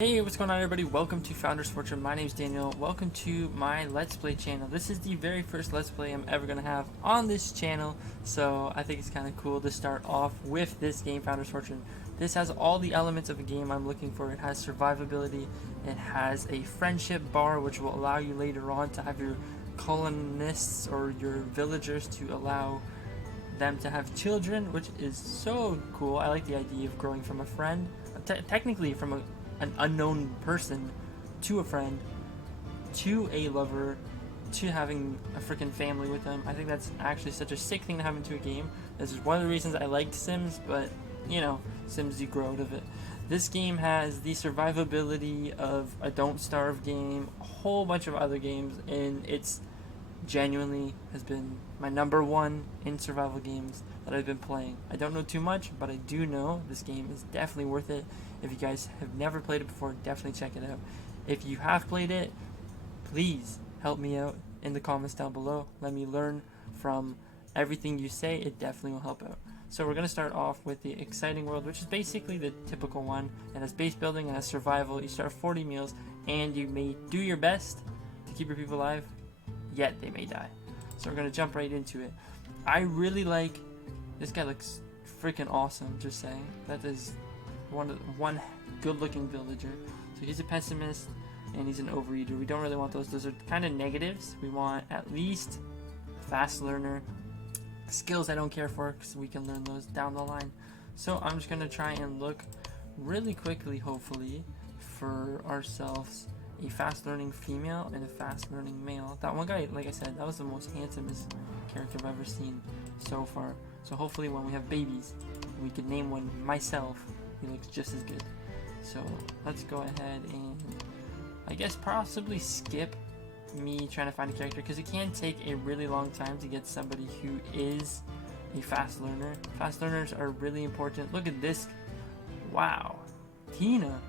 Hey, what's going on everybody? Welcome to Founders Fortune. My name is Daniel. Welcome to my Let's Play channel. This is the very first Let's Play I'm ever going to have on this channel, so I think it's kind of cool to start off with this game, Founders Fortune. This has all the elements of a game I'm looking for. It has survivability, it has a friendship bar which will allow you later on to have your colonists or your villagers to allow them to have children, which is so cool. I like the idea of growing from a friend, technically from an unknown person to a friend to a lover to having a freaking family with them. I think that's actually such a sick thing to have into a game. This is one of the reasons I liked Sims, but you know, Sims, you grow out of it. This game has the survivability of a Don't Starve game, a whole bunch of other games, and it's genuinely has been my number one in survival games that I've been playing. I don't know too much, but I do know this game is definitely worth it. If you guys have never played it before, definitely check it out. If you have played it, please help me out in the comments down below. Let me learn from everything you say. It definitely will help out. So we're going to start off with the exciting world, which is basically the typical one. It has base building, it has survival. You start 40 meals, and you may do your best to keep your people alive, yet they may die. So we're going to jump right into it. I really like, this guy looks freaking awesome, just saying. That is one good looking villager. So he's a pessimist and he's an overeater. We don't really want those. Those are kind of negatives. We want at least fast learner. Skills I don't care for because we can learn those down the line. So I'm just going to try and look really quickly, hopefully, for ourselves a fast learning female and a fast learning male. That one guy, like I said, that was the most handsomest character I've ever seen so far. So hopefully when we have babies, we can name one myself. He looks just as good. So let's go ahead and I guess possibly skip me trying to find a character because it can take a really long time to get somebody who is a fast learner. Fast learners are really important. Look at this. Wow. Tina.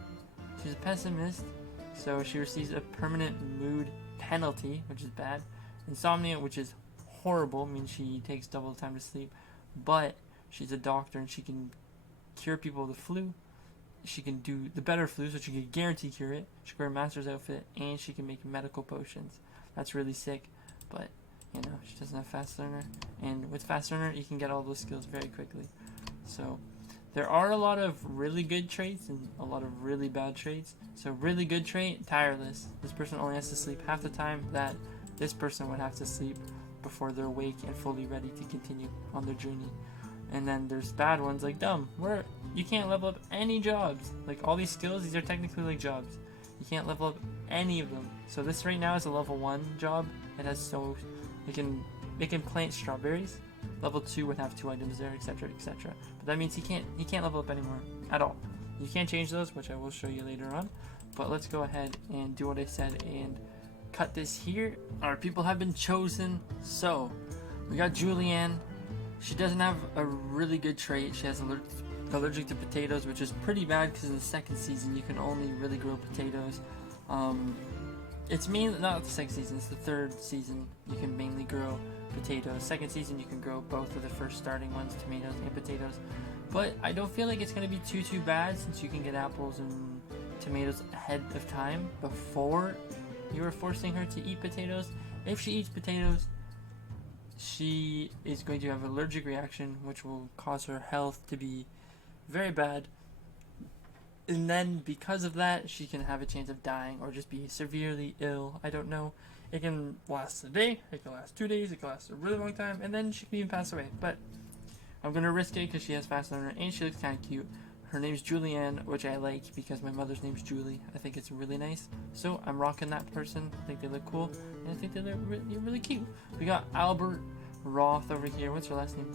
She's a pessimist. So she receives a permanent mood penalty, which is bad. Insomnia, which is horrible, means she takes double the time to sleep. But she's a doctor and she can cure people of the flu. She can do the better flu, so she can guarantee cure it. She can wear a master's outfit, and she can make medical potions. That's really sick, but you know, she doesn't have fast learner. And with fast learner, you can get all those skills very quickly. So there are a lot of really good traits and a lot of really bad traits. So really good trait, tireless. This person only has to sleep half the time that this person would have to sleep before they're awake and fully ready to continue on their journey. And then there's bad ones like dumb, where you can't level up any jobs. Like all these skills, these are technically like jobs. You can't level up any of them. So this right now is a level 1 job. It has so it can plant strawberries. Level 2 would have 2 items there, etc., etc. But that means he can't level up anymore at all. You can't change those, which I will show you later on. But let's go ahead and do what I said and cut this here. Our people have been chosen. So we got Julianne. She doesn't have a really good trait. She has allergic to potatoes, which is pretty bad because in the second season you can only really grow potatoes. It's mainly not the second season; it's the third season you can mainly grow potatoes. Second season you can grow both of the first starting ones, tomatoes and potatoes. But I don't feel like it's going to be too bad since you can get apples and tomatoes ahead of time before you are forcing her to eat potatoes. If she eats potatoes, she is going to have an allergic reaction, which will cause her health to be very bad. And then because of that, she can have a chance of dying or just be severely ill. I don't know. It can last a day, it can last 2 days, it can last a really long time, and then she can even pass away. But I'm going to risk it because she has fast learner and she looks kind of cute. Her name's Julianne, which I like because my mother's name's Julie. I think it's really nice. So I'm rocking that person. I think they look cool. And I think they look really cute. We got Albert Roth over here. What's her last name?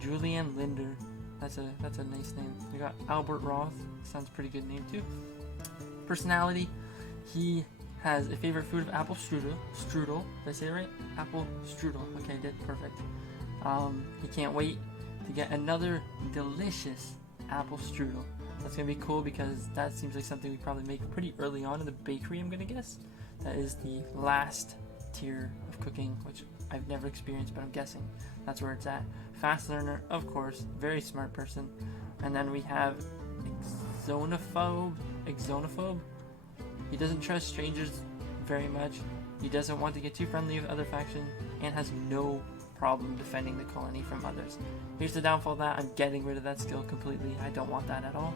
Julianne Linder. That's a nice name. We got Albert Roth. Sounds pretty good name too. Personality. He has a favorite food of apple strudel. Strudel. Did I say it right? Apple strudel. Okay, I did. Perfect. He can't wait to get another delicious apple strudel. That's gonna be cool because that seems like something we probably make pretty early on in the bakery, I'm gonna guess. That is the last tier of cooking, which I've never experienced, but I'm guessing that's where it's at. Fast learner, of course, very smart person. And then we have xenophobe, xenophobe. He doesn't trust strangers very much. He doesn't want to get too friendly with other factions, and has no problem defending the colony from others. Here's the downfall of that. I'm getting rid of that skill completely. I don't want that at all.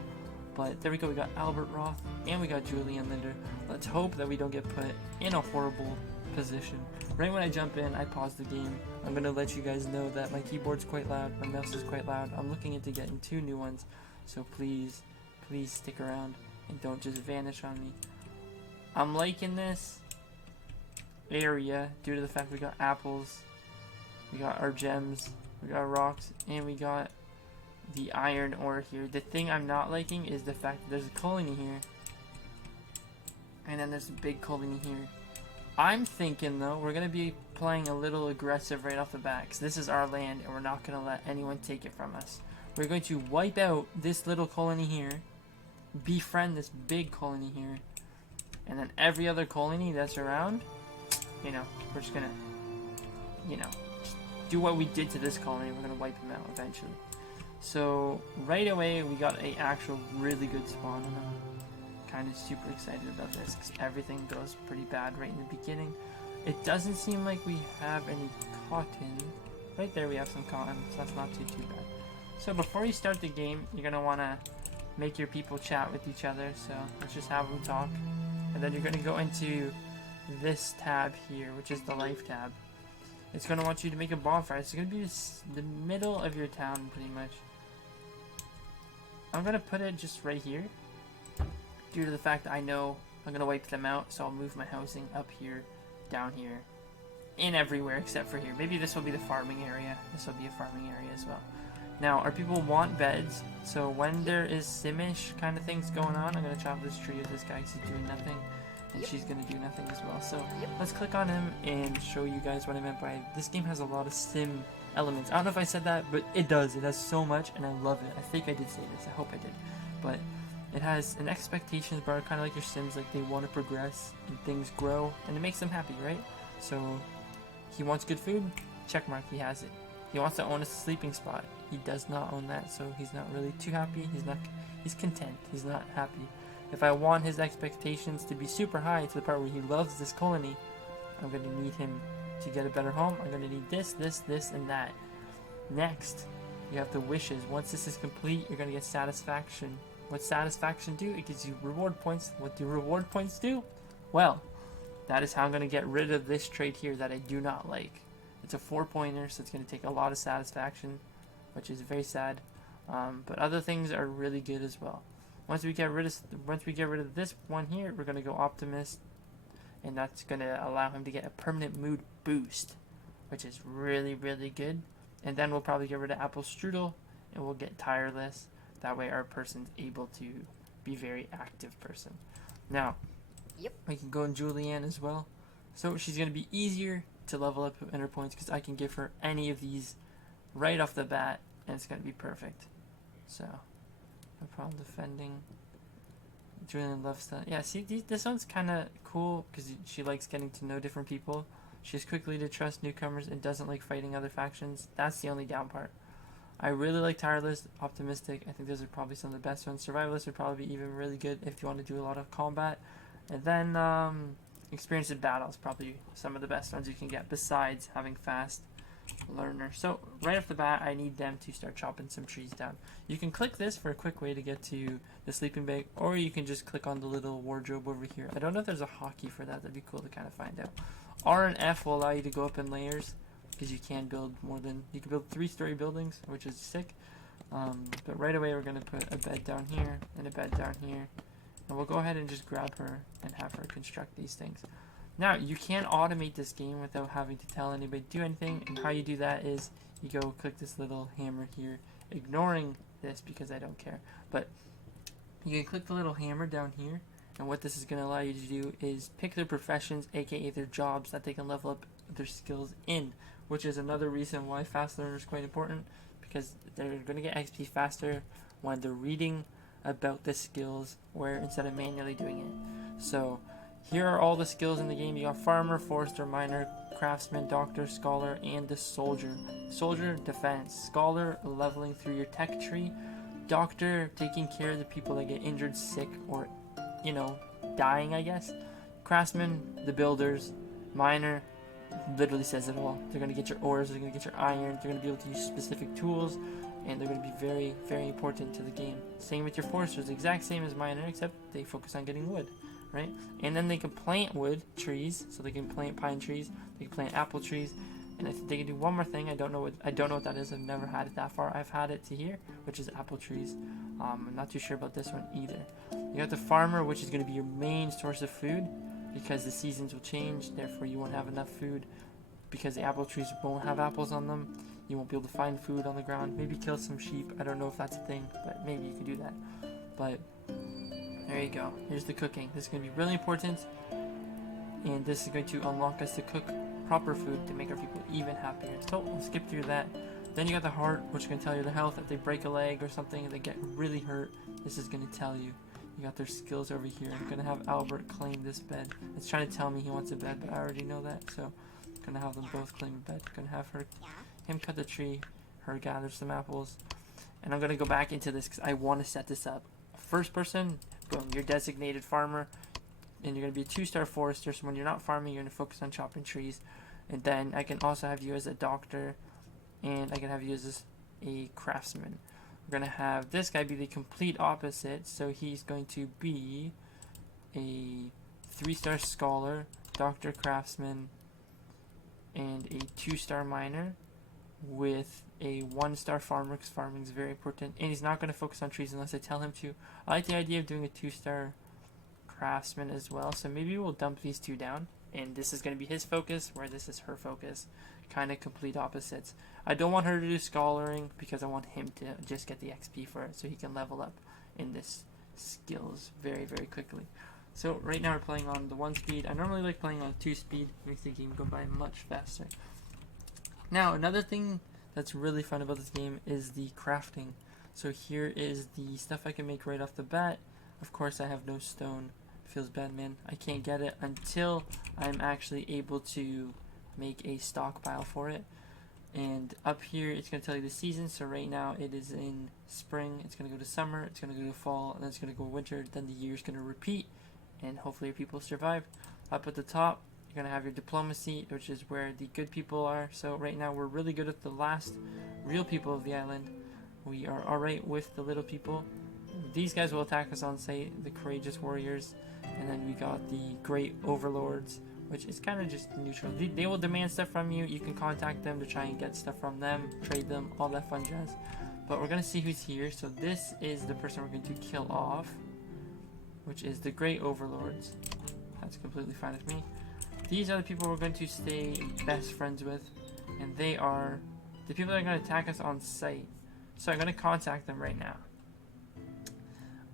But there we go. We got Albert Roth and we got Julian Linder. Let's hope that we don't get put in a horrible position. Right when I jump in, I pause the game. I'm going to let you guys know that my keyboard's quite loud. My mouse is quite loud. I'm looking into getting 2 new ones. So please, please stick around and don't just vanish on me. I'm liking this area due to the fact we got apples. We got our gems, we got our rocks, and we got the iron ore here. The thing I'm not liking is the fact that there's a colony here. And then there's a big colony here. I'm thinking though, we're going to be playing a little aggressive right off the bat. 'Cause this is our land and we're not going to let anyone take it from us. We're going to wipe out this little colony here. Befriend this big colony here. And then every other colony that's around, you know, we're just going to, you know, do what we did to this colony. We're gonna wipe them out eventually. So right away we got a actual really good spawn, and I'm kind of super excited about this because everything goes pretty bad right in the beginning. It doesn't seem like we have any cotton. Right there we have some cotton, so that's not too bad. So before you start the game, you're gonna wanna make your people chat with each other. So let's just have them talk, and then you're gonna go into this tab here, which is the life tab. It's going to want you to make a bonfire. It's going to be the middle of your town, pretty much. I'm going to put it just right here, due to the fact that I know I'm going to wipe them out, so I'll move my housing up here, down here, and everywhere except for here. Maybe this will be the farming area. This will be a farming area as well. Now, our people want beds, so when there is Simish kind of things going on, I'm going to chop this tree of this guy because he's doing nothing. And she's going to do nothing as well. So let's click on him and show you guys what I meant by this game has a lot of sim elements. I don't know if I said that, but it does. It has so much, and I love it. I think I did say this. I hope I did. But it has an expectations bar, kind of like your Sims. Like they want to progress and things grow, and it makes them happy, right? So he wants good food. Check mark. He has it. He wants to own a sleeping spot. He does not own that, so he's not really too happy. He's content. He's not happy. If I want his expectations to be super high to the part where he loves this colony, I'm going to need him to get a better home. I'm going to need this, and that. Next, you have the wishes. Once this is complete, you're going to get satisfaction. What satisfaction do? It gives you reward points. What do reward points do? Well, that is how I'm going to get rid of this trait here that I do not like. It's a 4-pointer, so it's going to take a lot of satisfaction, which is very sad. But other things are really good as well. Once we get rid of this one here, we're going to go optimist, and that's going to allow him to get a permanent mood boost, which is really, really good. And then we'll probably get rid of apple strudel, and we'll get tireless. That way our person's able to be a very active person. Now, we can go in Julianne as well. So she's going to be easier to level up in her points because I can give her any of these right off the bat, and it's going to be perfect. So no problem defending. Julian loves that. Yeah, see, this one's kind of cool because she likes getting to know different people. She's quickly to trust newcomers and doesn't like fighting other factions. That's the only down part. I really like tireless, optimistic. I think those are probably some of the best ones. Survivalist would probably be even really good if you want to do a lot of combat. And then experience in battle is probably some of the best ones you can get besides having fast learner. So right off the bat, I need them to start chopping some trees down. You can click this for a quick way to get to the sleeping bag, or you can just click on the little wardrobe over here. I don't know if there's a hotkey for that. That'd be cool to kind of find out. R and F will allow you to go up in layers because you can build you can build 3-story buildings, which is sick. But right away we're going to put a bed down here and a bed down here, and we'll go ahead and just grab her and have her construct these things. Now, you can't automate this game without having to tell anybody to do anything, and how you do that is you go click this little hammer here, ignoring this because I don't care, but you can click the little hammer down here, and what this is going to allow you to do is pick their professions, aka their jobs that they can level up their skills in, which is another reason why fast learner is quite important, because they're going to get XP faster when they're reading about the skills where instead of manually doing it. So here are all the skills in the game. You got farmer, forester, miner, craftsman, doctor, scholar, and the soldier. Soldier, defense. Scholar, leveling through your tech tree. Doctor, taking care of the people that get injured, sick, or you know, dying, I guess. Craftsman, the builders, miner, literally says it all. They're going to get your ores, they're going to get your iron, they're going to be able to use specific tools, and they're going to be very, very important to the game. Same with your foresters, exact same as miner, except they focus on getting wood, right? And then they can plant wood trees, so they can plant pine trees, they can plant apple trees, and I think they can do one more thing. I don't know what that is. I've never had it that far. I've had it to here, which is apple trees. I'm not too sure about this one either. You got the farmer, which is going to be your main source of food, because the seasons will change, therefore you won't have enough food because the apple trees won't have apples on them. You won't be able to find food on the ground. Maybe kill some sheep. I don't know if that's a thing, but maybe you could do that. But there you go. Here's the cooking. This is going to be really important, and this is going to unlock us to cook proper food to make our people even happier. So we'll skip through that. Then you got the heart, which is going to tell you the health. If they break a leg or something and they get really hurt, this is going to tell you. You got their skills over here. I'm going to have Albert claim this bed. It's trying to tell me he wants a bed, but I already know that. So I'm going to have them both claim a bed. I'm going to have him cut the tree, her gather some apples. And I'm going to go back into this because I want to set this up. First person, boom, you're designated farmer. And you're going to be a 2-star forester. So when you're not farming, you're going to focus on chopping trees. And then I can also have you as a doctor. And I can have you as a craftsman. We're going to have this guy be the complete opposite, so he's going to be a 3-star scholar, doctor, craftsman, and a 2-star miner with a 1-star farmer, because farming is very important. And he's not going to focus on trees unless I tell him to. I like the idea of doing a 2-star craftsman as well, so maybe we'll dump these two down. And this is going to be his focus, where this is her focus. Kind of complete opposites. I don't want her to do scholaring because I want him to just get the XP for it so he can level up in this skills very, very quickly. So right now we're playing on the 1 speed. I normally like playing on 2 speed. Makes the game go by much faster. Now another thing that's really fun about this game is the crafting. So here is the stuff I can make right off the bat. Of course I have no stone. Feels bad, man. I can't get it until I'm actually able to make a stockpile for it. And up here it's going to tell you the season. So right now it is in spring, it's going to go to summer, it's going to go to fall, and then it's going to go winter. Then the year's going to repeat, and hopefully your people survive. Up at the top you're going to have your diplomacy, which is where the good people are. So right now we're really good at the last real people of the island. We are alright with the little people. These guys will attack us on sight, the courageous warriors. And then we got the great overlords, which is kind of just neutral. They will demand stuff from you. You can contact them to try and get stuff from them, trade them, all that fun jazz. But we're going to see who's here. So this is the person we're going to kill off, which is the great overlords. That's completely fine with me. These are the people we're going to stay best friends with, and they are the people that are going to attack us on sight. So I'm going to contact them right now.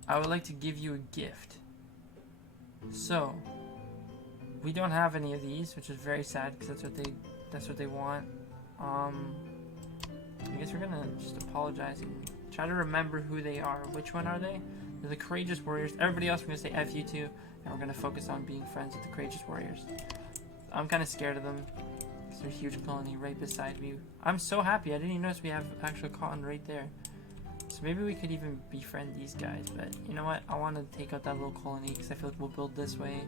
I would like to give you a gift. So we don't have any of these, which is very sad because that's what they want. I guess we're gonna just apologize and try to remember who they are. Which one are they? They're the courageous warriors. Everybody else, we're gonna say F you to, and we're gonna focus on being friends with the courageous warriors. I'm kind of scared of them because they're a huge colony right beside me. I'm so happy. I didn't even notice we have actual cotton right there. So maybe we could even befriend these guys, but you know what? I want to take out that little colony because I feel like we'll build this way,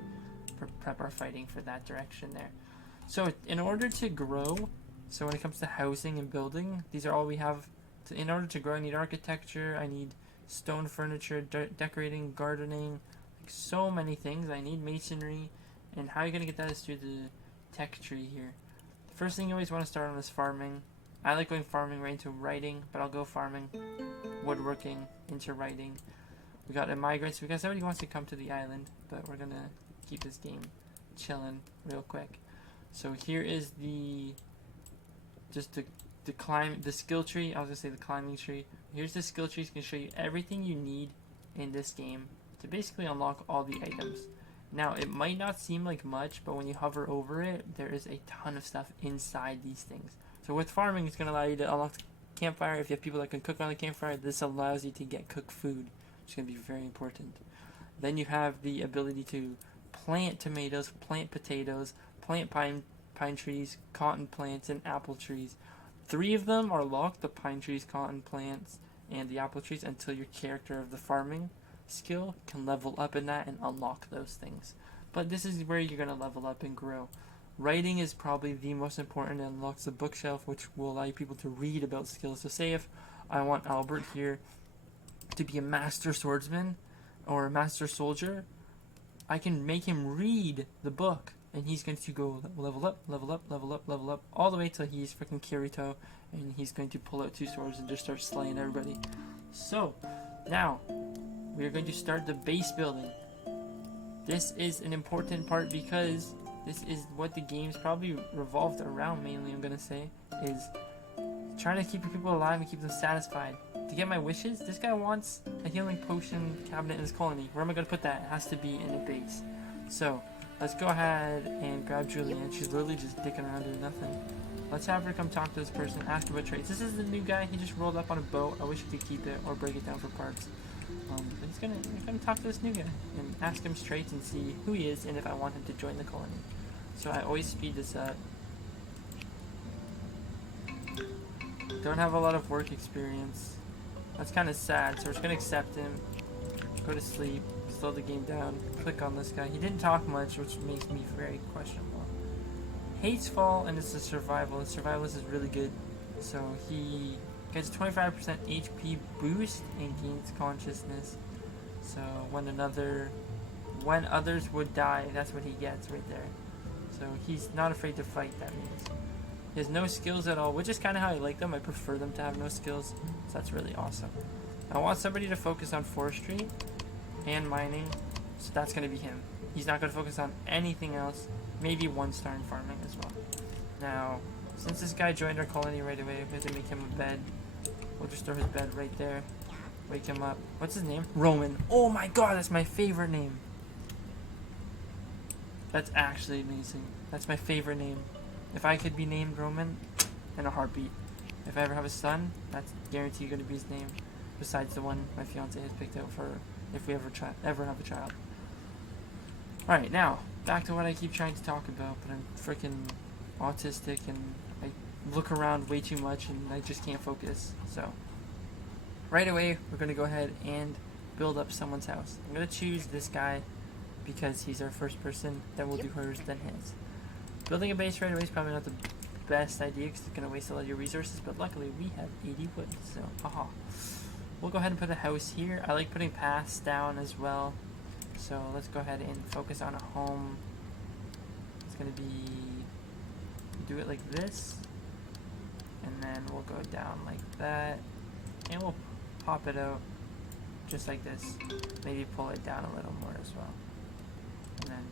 prep our fighting for that direction there. So in order to grow, so when it comes to housing and building, these are all we have. In order to grow, I need architecture, I need stone furniture, decorating, gardening, like so many things. I need masonry, and how you're going to get that is through the tech tree here. The first thing you always want to start on is farming. I like going farming right into writing, but I'll go farming, woodworking, into writing. We got immigrants because somebody wants to come to the island, but we're gonna keep this game chilling real quick. So here is the skill tree. I was gonna say the climbing tree. Here's the skill tree. It's gonna show you everything you need in this game to basically unlock all the items. Now it might not seem like much, but when you hover over it, there is a ton of stuff inside these things. So with farming, it's going to allow you to unlock the campfire. If you have people that can cook on the campfire, this allows you to get cooked food, which is going to be very important. Then you have the ability to plant tomatoes, plant potatoes, plant pine trees, cotton plants, and apple trees. 3 of them are locked, the pine trees, cotton plants, and the apple trees, until your character of the farming skill can level up in that and unlock those things. But this is where you're going to level up and grow. Writing is probably the most important. It unlocks the bookshelf, which will allow people to read about skills. So say if I want Albert here to be a master swordsman or a master soldier, I can make him read the book, and he's going to go level up, level up, level up, level up, all the way till he's freaking Kirito, and he's going to pull out 2 swords and just start slaying everybody. So, now, we are going to start the base building. This is an important part because this is what the game's probably revolved around mainly, I'm going to say, is trying to keep your people alive and keep them satisfied. To get my wishes, this guy wants a healing potion cabinet in his colony. Where am I going to put that? It has to be in a base. So, let's go ahead and grab Julianne. She's literally just dicking around doing nothing. Let's have her come talk to this person, ask him about traits. This is the new guy. He just rolled up on a boat. I wish he could keep it or break it down for parts. But he's gonna talk to this new guy and ask him traits and see who he is and if I want him to join the colony. So I always speed this up. Don't have a lot of work experience. That's kind of sad, so we're just gonna accept him. Go to sleep, slow the game down, click on this guy. He didn't talk much, which makes me very questionable. Hates fall, and it's a survival. The survivalist is really good. So he gets 25% HP boost and gains consciousness. So when others would die, that's what he gets right there. So he's not afraid to fight, that means. He has no skills at all, which is kind of how I like them. I prefer them to have no skills, so that's really awesome. I want somebody to focus on forestry and mining, so that's going to be him. He's not going to focus on anything else, maybe 1-star in farming as well. Now, since this guy joined our colony right away, we have to make him a bed. We'll just throw his bed right there, wake him up. What's his name? Roman. Oh my god, that's my favorite name. That's actually amazing. That's my favorite name. If I could be named Roman, in a heartbeat. If I ever have a son, that's guaranteed going to be his name. Besides the one my fiance has picked out for if we ever have a child. Alright, now, back to what I keep trying to talk about, but I'm freaking autistic and I look around way too much and I just can't focus. So, right away, we're going to go ahead and build up someone's house. I'm going to choose this guy because he's our first person, then we'll do hers, then his. Building a base right away is probably not the best idea because it's going to waste a lot of your resources, but luckily we have 80 wood, so haha. We'll go ahead and put a house here. I like putting paths down as well, so let's go ahead and focus on a home. It's going to be, do it like this, and then we'll go down like that, and we'll pop it out just like this. Maybe pull it down a little more as well, and then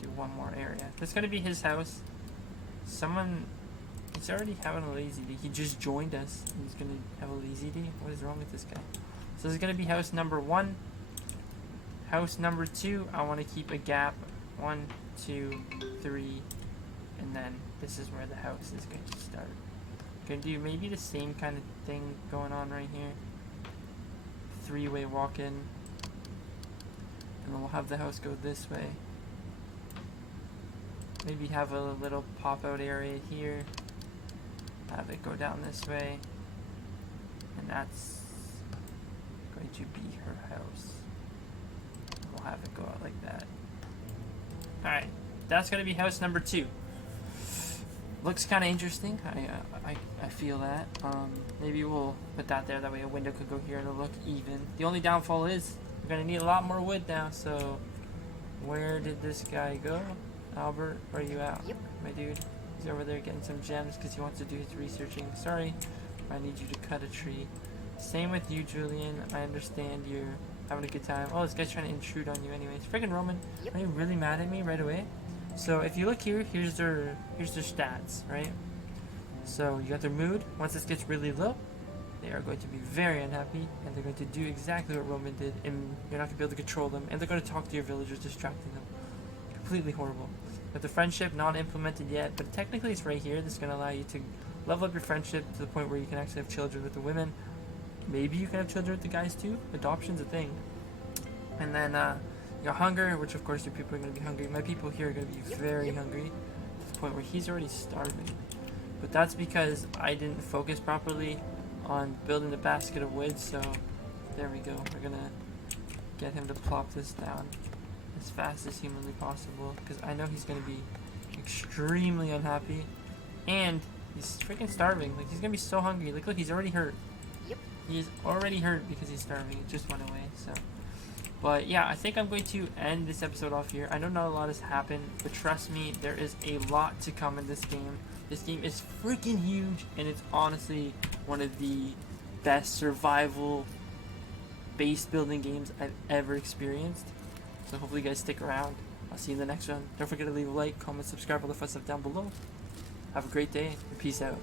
do one more area. That's going to be his house. He's already having a lazy day. He just joined us and he's going to have a lazy day. What is wrong with this guy? So this is going to be house number 1. House number 2, I want to keep a gap. 1, 2, 3, and then this is where the house is going to start. Going to do maybe the same kind of thing going on right here. 3-way walk-in. And then we'll have the house go this way. Maybe have a little pop-out area here. Have it go down this way. And that's going to be her house. We'll have it go out like that. Alright, that's going to be house number 2. Looks kind of interesting. I feel that. Maybe we'll put that there. That way a window could go here and it'll look even. The only downfall is we're going to need a lot more wood now. So where did this guy go? Albert, where are you at? Yep. My dude. He's over there getting some gems because he wants to do his researching. Sorry, I need you to cut a tree. Same with you, Julian. I understand you're having a good time. Oh, this guy's trying to intrude on you anyways. Freaking Roman. Yep. Are you really mad at me right away? So if you look here, here's their stats, right? So you got their mood. Once this gets really low, they are going to be very unhappy, and they're going to do exactly what Roman did, and you're not going to be able to control them, and they're going to talk to your villagers, distracting them. Completely horrible. But the friendship not implemented yet, but technically it's right here. This is going to allow you to level up your friendship to the point where you can actually have children with the women. Maybe you can have children with the guys too. Adoption's a thing. And then you got hunger, which of course your people are going to be hungry. My people here are going to be very hungry to the point where he's already starving. But that's because I didn't focus properly on building the basket of wood. So there we go. We're going to get him to plop this down as fast as humanly possible, because I know he's going to be extremely unhappy, and he's freaking starving. Like, he's going to be so hungry. Like, look, he's already hurt. Yep. He's already hurt because he's starving. It just went away, so. But yeah, I think I'm going to end this episode off here. I know not a lot has happened, but trust me, there is a lot to come in this game. This game is freaking huge, and it's honestly one of the best survival base building games I've ever experienced. So hopefully you guys stick around. I'll see you in the next one. Don't forget to leave a like, comment, subscribe, all the fun stuff down below. Have a great day, and peace out.